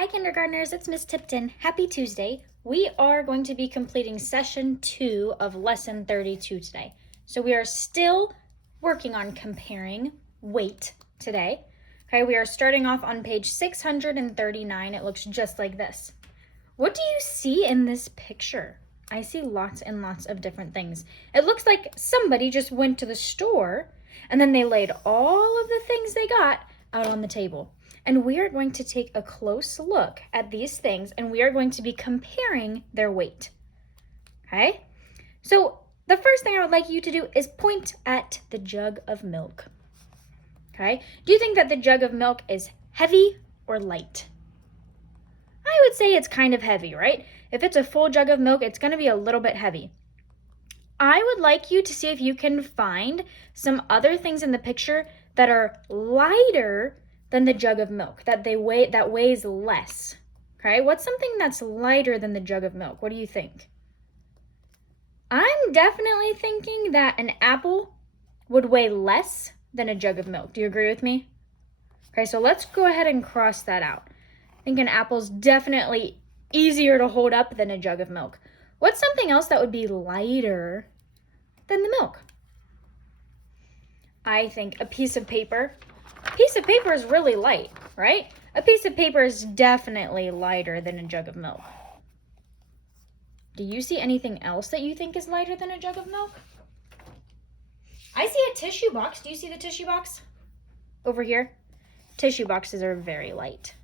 Hi kindergartners, it's Miss Tipton. Happy Tuesday. We are going to be completing session 2 of lesson 32 today. So we are still working on comparing weight today. Okay, we are starting off on page 639. It looks just like this. What do you see in this picture? I see lots and lots of different things. It looks like somebody just went to the store and then they laid all of the things they got out on the table. And we are going to take a close look at these things and we are going to be comparing their weight. Okay? So the first thing I would like you to do is point at the jug of milk. Okay? Do you think that the jug of milk is heavy or light? I would say it's kind of heavy, right? If it's a full jug of milk, it's going to be a little bit heavy. I would like you to see if you can find some other things in the picture that are lighter than the jug of milk, that weighs less. Okay, what's something that's lighter than the jug of milk? What do you think? I'm definitely thinking that an apple would weigh less than a jug of milk. Do you agree with me? Okay, so let's go ahead and cross that out. I think an apple's definitely easier to hold up than a jug of milk. What's something else that would be lighter than the milk? I think a piece of paper. A piece of paper is really light, right? A piece of paper is definitely lighter than a jug of milk. Do you see anything else that you think is lighter than a jug of milk? I see a tissue box. Do you see the tissue box? Over here? Tissue boxes are very light.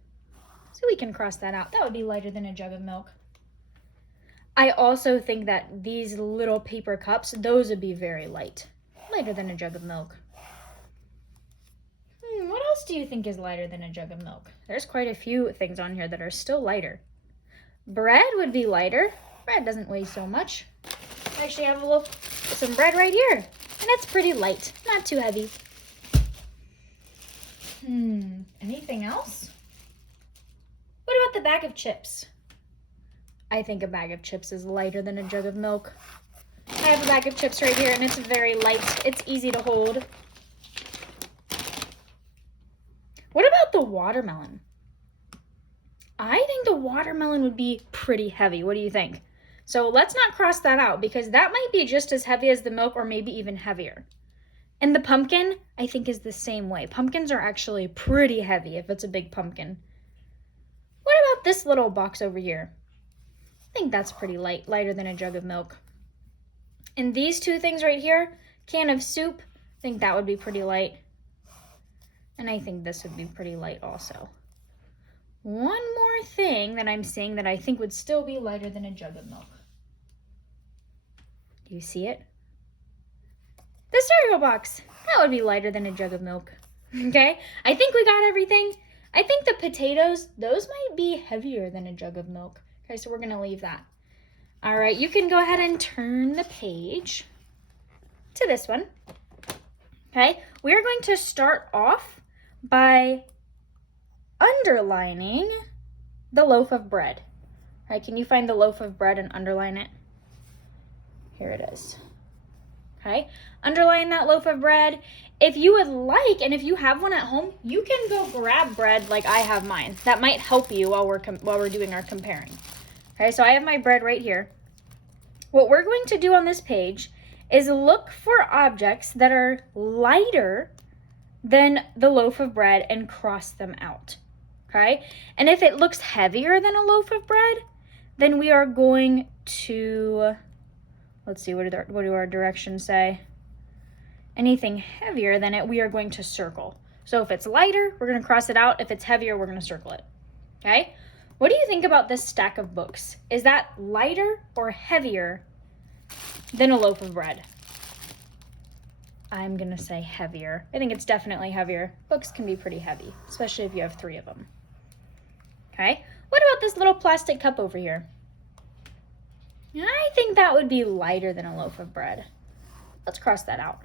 So we can cross that out. That would be lighter than a jug of milk. I also think that these little paper cups, those would be very light. Lighter than a jug of milk. What else do you think is lighter than a jug of milk? There's quite a few things on here that are still lighter. Bread would be lighter. Bread doesn't weigh so much. I actually have some bread right here, and it's pretty light, not too heavy. Anything else? What about the bag of chips? I think a bag of chips is lighter than a jug of milk. I have a bag of chips right here, and it's very light. It's easy to hold. What about the watermelon? I think the watermelon would be pretty heavy. What do you think? So let's not cross that out because that might be just as heavy as the milk or maybe even heavier. And the pumpkin, I think, is the same way. Pumpkins are actually pretty heavy if it's a big pumpkin. What about this little box over here? I think that's pretty light, lighter than a jug of milk. And these two things right here, can of soup, I think that would be pretty light. And I think this would be pretty light also. One more thing that I'm seeing that I think would still be lighter than a jug of milk. Do you see it? The cereal box. That would be lighter than a jug of milk. Okay, I think we got everything. I think the potatoes, those might be heavier than a jug of milk. Okay, so we're going to leave that. All right, you can go ahead and turn the page to this one. Okay, we're going to start off by underlining the loaf of bread. All right, can you find the loaf of bread and underline it? Here it is. Okay, underline that loaf of bread. If you would like, and if you have one at home, you can go grab bread like I have mine. That might help you while we're doing our comparing. Okay, so I have my bread right here. What we're going to do on this page is look for objects that are lighter than the loaf of bread and cross them out. Okay, and if it looks heavier than a loaf of bread, then we are going to, let's see, what do our directions say? Anything heavier than it, we are going to circle. So if it's lighter, we're going to cross it out. If it's heavier, we're going to circle it. Okay? What do you think about this stack of books? Is that lighter or heavier than a loaf of bread? I'm going to say heavier. I think it's definitely heavier. Books can be pretty heavy, especially if you have 3 of them. Okay? What about this little plastic cup over here? I think that would be lighter than a loaf of bread. Let's cross that out.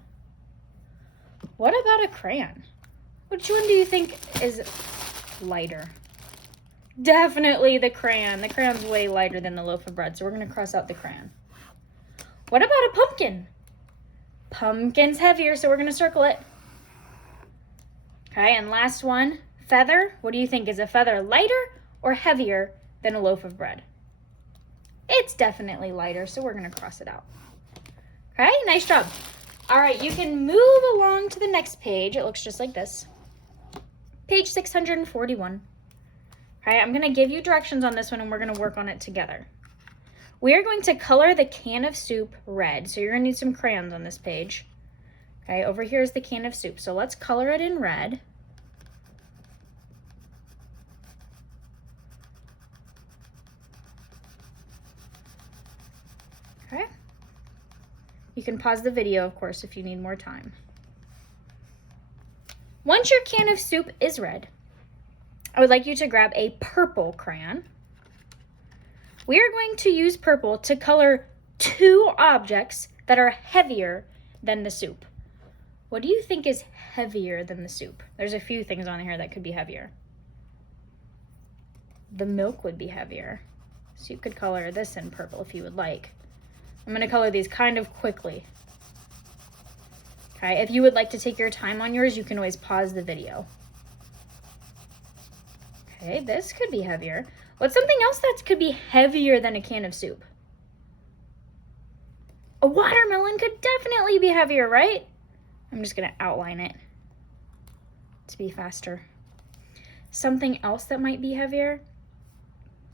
What about a crayon? Which one do you think is lighter? Definitely the crayon. The crayon's way lighter than the loaf of bread, so we're going to cross out the crayon. What about a pumpkin? Pumpkin's heavier, so we're going to circle it. Okay, and last one, feather. What do you think? Is a feather lighter or heavier than a loaf of bread? It's definitely lighter, so we're going to cross it out. Okay, nice job. All right, you can move along to the next page. It looks just like this. Page 641. All right, I'm going to give you directions on this one, and we're going to work on it together. We are going to color the can of soup red, so you're going to need some crayons on this page. Okay, over here is the can of soup, so let's color it in red. Okay. You can pause the video, of course, if you need more time. Once your can of soup is red, I would like you to grab a purple crayon. We are going to use purple to color two objects that are heavier than the soup. What do you think is heavier than the soup? There's a few things on here that could be heavier. The milk would be heavier. So you could color this in purple if you would like. I'm going to color these kind of quickly. Okay, if you would like to take your time on yours, you can always pause the video. Okay, this could be heavier. What's something else that could be heavier than a can of soup? A watermelon could definitely be heavier, right? I'm just going to outline it to be faster. Something else that might be heavier?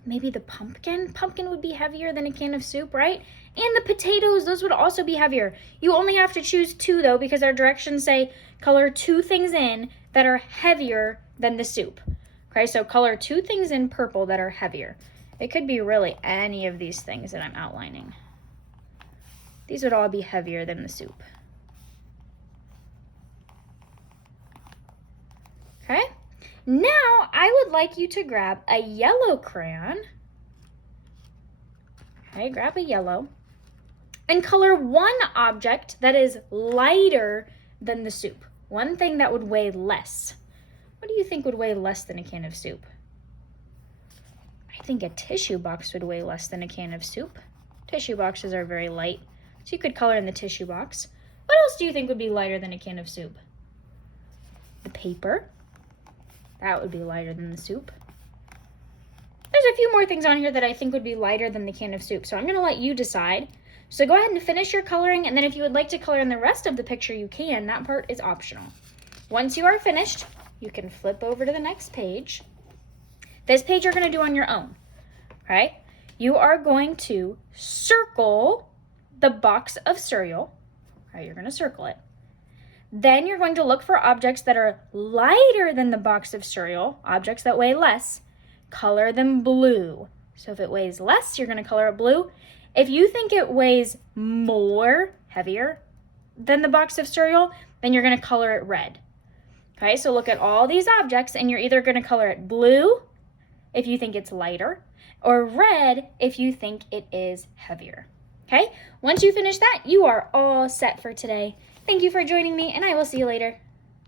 Maybe the pumpkin. Pumpkin would be heavier than a can of soup, right? And the potatoes, those would also be heavier. You only have to choose two, though, because our directions say color two things in that are heavier than the soup. Okay, so color two things in purple that are heavier. It could be really any of these things that I'm outlining. These would all be heavier than the soup. Okay, now I would like you to grab a yellow crayon. Okay, grab a yellow and color one object that is lighter than the soup. One thing that would weigh less. What do you think would weigh less than a can of soup? I think a tissue box would weigh less than a can of soup. Tissue boxes are very light, so you could color in the tissue box. What else do you think would be lighter than a can of soup? The paper. That would be lighter than the soup. There's a few more things on here that I think would be lighter than the can of soup, so I'm going to let you decide. So go ahead and finish your coloring, and then if you would like to color in the rest of the picture, you can. That part is optional. Once you are finished, you can flip over to the next page. This page you're going to do on your own, okay? You are going to circle the box of cereal. All right, you're going to circle it. Then you're going to look for objects that are lighter than the box of cereal, objects that weigh less. Color them blue. So if it weighs less, you're going to color it blue. If you think it weighs more, heavier than the box of cereal, then you're going to color it red. Okay, so look at all these objects, and you're either going to color it blue if you think it's lighter, or red if you think it is heavier. Okay, once you finish that, you are all set for today. Thank you for joining me, and I will see you later.